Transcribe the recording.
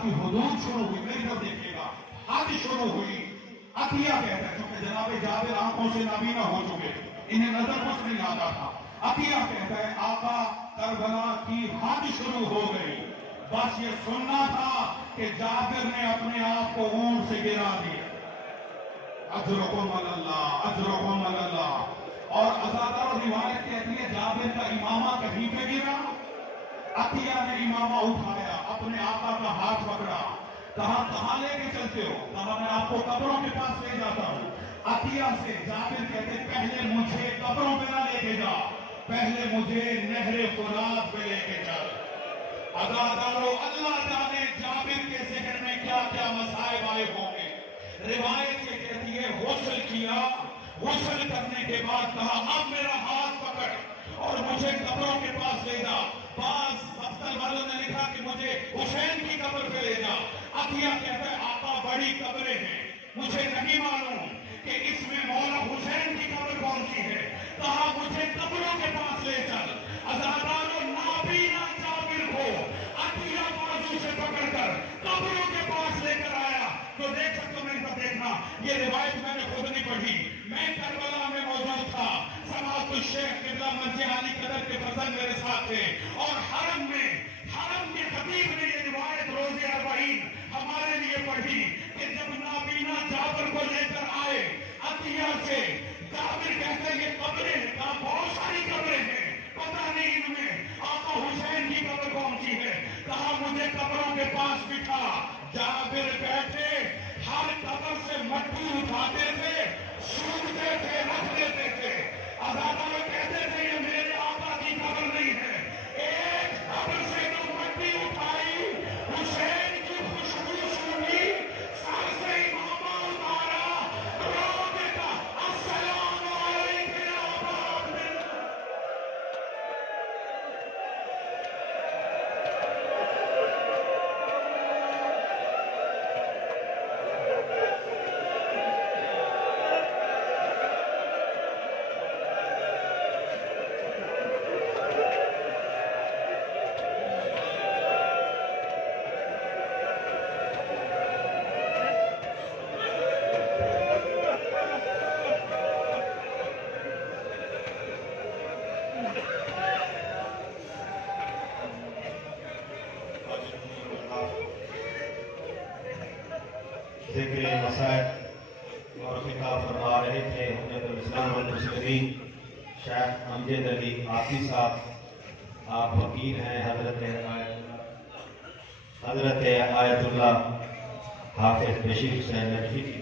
की हुदूद शुरू हुई, मेरी तरफ देखिएगा, हद शुरू हुई। अतिया कहता है, क्योंकि जनाब जाबिर आंखों से नाबीना हो चुके, इन्हें नजर कुछ नहीं आता था। अतिया कहता है आका करबला की हद शुरू हो गई, बस ये सुनना था कि जाबिर ने अपने आप को ऊंट से गिरा दिया। अजरुकुम अल्लाह, अजरुकुम अल्लाह। और अज़ादार रिवायत कहती है जाबिर का इमामा कहीं पे गिरा, अतिया ने इमामा उठाया, अपने आका का हाथ पकड़ा, कहा कहां लेके चलते हो? कहा मैं आपको कब्रों के पास ले जाता हूं। अतिया से जाबिर कहते पहले मुझे कब्रों पे ना लेके जा, पहले मुझे नहरे फुरात पे लेके चल। अज़ादारों, अल्लाह जाने जाबिर के ज़हन में क्या क्या मसाइब आए होंगे। रिवायत ये कहती है गुस्ल किया, गुस्ल करने के बाद कहा अब मेरा हाथ पकड़ और मुझे कब्रों के पास ले जा। बास अफ्जल वालों ने लिखा कि मुझे हुसैन की कब्र पे ले जा। अतिया कहता है आका बड़ी कब्रें हैं, मुझे नहीं मालूम कि इसमें मौला हुसैन की कब्र कौन सी है। कहा मुझे कब्रों के पास ले चल। अज़ादारों, नाबीना जाबिर को अतिया बाजू से पकड़कर कब्रों के पास लेकर आया। तो देख सकते हो, मेरे साथ देखना, ये रिवायत मैंने खुद नहीं पढ़ी, मैं करबला में मौजूद था। समाअतुल शेख किबला मर्ज़ी अली कदर के फजल मेरे साथ थे, और हरम के खतीब ने ये रिवायत रोज़े अरबाईन हमारे लिए पढ़ी कि जब नाबीना जाबिर को लेकर आए अतिया से, जाबिर कहते ये कब्रें हैं, कहा बहुत सारी कब्रें हैं, पता नहीं इनमें आका हुसैन की कब्र कौन सी है। कहा मुझे कब्रों के पास बिठा। जाबिर बैठे, हर कब्र से मट्टी उठाते थे, सूंघते थे, रख देते थे। अज़ादार कहते थे ये मेरे आका की कब्र नहीं है। एक कब्र से जो मट्टी उठाई, हुसैन की खुशबू सूंघी, सर से इमामा उतारा, रो के कहा अस्सलामु अलैकुम या अबा अब्दुल्लाह। ज़िक्र मसाइब और खिताब फरमा रहे थे हुज्जतुल इस्लाम वल मुस्लिमीन शेख अमजद अली आसी साहब। आप फकीर हैं हजरत आयतुल्लाह हाफिज बशीर हुसैन नकवी की